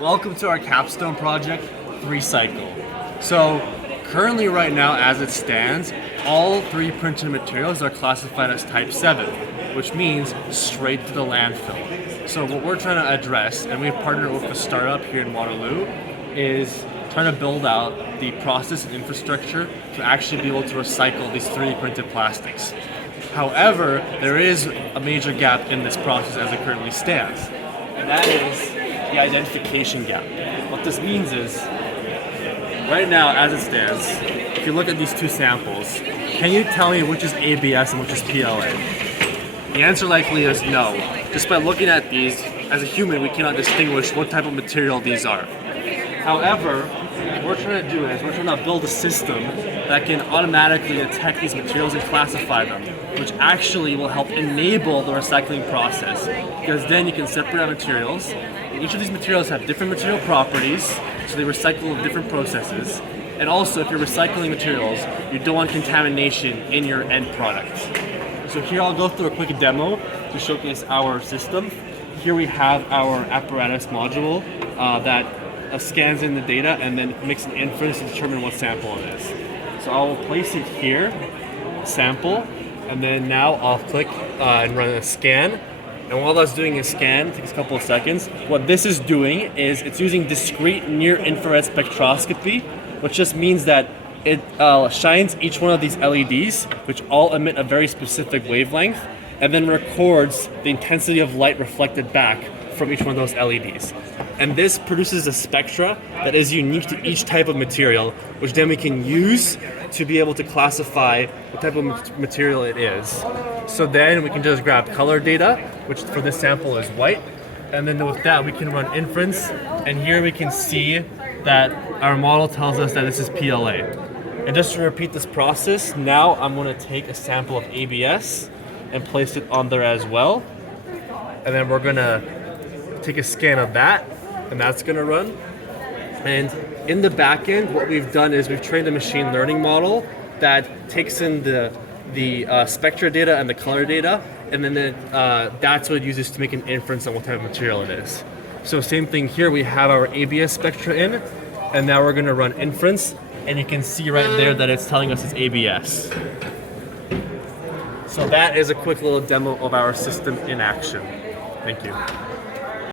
Welcome to our capstone project, 3cycle. So currently right now as it stands, all 3 printed materials are classified as type 7, which means straight to the landfill. So what we're trying to address, and we've partnered with a startup here in Waterloo, is trying to build out the process and infrastructure to actually be able to recycle these 3D printed plastics. However, there is a major gap in this process as it currently stands, and that is the identification gap. What this means is, right now as it stands, if you look at these 2 samples, can you tell me which is ABS and which is PLA? The answer likely is no. Just by looking at these, as a human, we cannot distinguish what type of material these are. However, what we're trying to do is we're trying to build a system that can automatically detect these materials and classify them, which actually will help enable the recycling process, because then you can separate out materials. Each of these materials have different material properties, so they recycle in different processes. And also, if you're recycling materials, you don't want contamination in your end product. So here I'll go through a quick demo to showcase our system. Here we have our apparatus module that scans in the data and then makes an inference to determine what sample it is. So I'll place it here, sample, and then now I'll click and run a scan. And while that's doing a scan, it takes a couple of seconds, what this is doing is it's using discrete near-infrared spectroscopy, which just means that it shines each one of these LEDs, which all emit a very specific wavelength, and then records the intensity of light reflected back from each one of those LEDs. And this produces a spectra that is unique to each type of material, which then we can use to be able to classify what type of material it is. So then we can just grab color data, which for this sample is white, and then with that we can run inference, and here we can see that our model tells us that this is PLA. And just to repeat this process, now I'm going to take a sample of ABS and place it on there as well, and then we're going to take a scan of that, and that's going to run. And in the back end, what we've done is we've trained a machine learning model that takes in the spectra data and the color data, and then that's what it uses to make an inference on what type of material it is. So same thing here, we have our ABS spectra in, and now we're going to run inference, and you can see right there that it's telling us it's ABS. So that is a quick little demo of our system in action. Thank you.